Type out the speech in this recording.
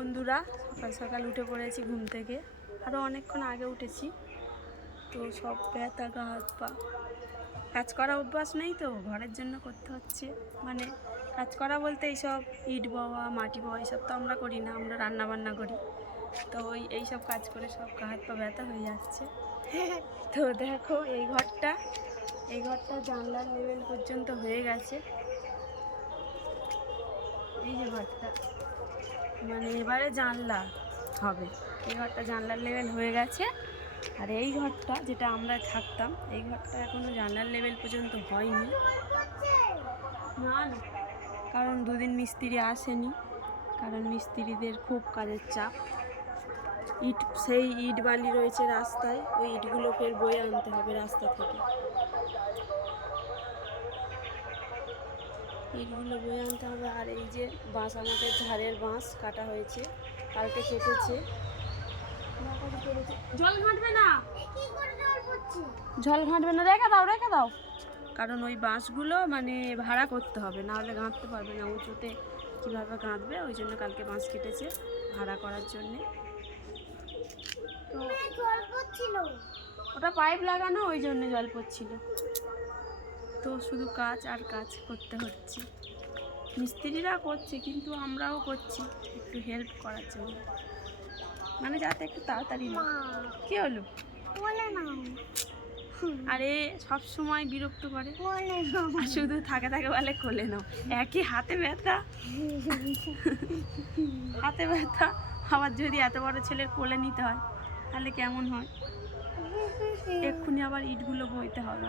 বন্ধুরা, সকাল সকাল উঠে পড়েছি ঘুম থেকে। আরও অনেকক্ষণ আগে উঠেছি। তো সব ব্যথা, গা হাত পা। কাজ করা অভ্যাস নেই তো, ঘরের জন্য করতে হচ্ছে। মানে কাজ করা বলতে এইসব ইট বাওয়া, মাটি বাওয়া এইসব তো আমরা করি না, আমরা রান্না বান্না করি। তো এইসব কাজ করে সব গা হাত পা ব্যথা হয়ে যাচ্ছে। তো দেখো এই ঘরটা জানলার লেভেল পর্যন্ত হয়ে গেছে। এই যে ঘরটা, মানে এবারে জানলা হবে। এই ঘরটা জানলার লেভেল হয়ে গেছে। আর এই ঘরটা যেটা আমরা থাকতাম, এই ঘরটা এখনো জানলার লেভেল পর্যন্ত হয়নি। না না, কারণ দুদিন মিস্ত্রি আসেনি, কারণ মিস্ত্রিদের খুব কাজের চাপ। সেই ইট বালি রয়েছে রাস্তায়, ওই ইটগুলো ফের বয়ে আনতে হবে রাস্তা থেকে। ইটগুলো বয়ে আনতে হবে। আর এই যে বাঁশ, আমাদের ঝাড়ের বাঁশ কাটা হয়েছে, কালকে কেটেছে। জল ঘাঁটবে না, জল ঘাঁটবে না, রেখে দাও। কারণ ওই বাঁশগুলো মানে ভাড়া করতে হবে, না হলে গাঁথতে পারবে না, উঁচুতে কীভাবে গাঁথবে। ওই জন্য কালকে বাঁশ কেটেছে ভাড়া করার জন্যে। তো ওটা পাইপ লাগানো, ওই জন্য জল পড়ছিল। তো শুধু কাজ আর কাজ করতে হচ্ছে। মিস্ত্রিরা করছে, কিন্তু আমরাও করছি একটু হেল্প করার জন্য, মানে যাতে একটু তাড়াতাড়ি। কি হলো? আরে সব সময় বিরক্ত করে, শুধু থাকে বলে কোলে নাও। একই হাতে ব্যথা, হাতে ব্যথা, আবার যদি এত বড় ছেলের কোলে নিতে হয় তাহলে কেমন হয়। এক্ষুনি আবার ইটগুলো বইতে হবে।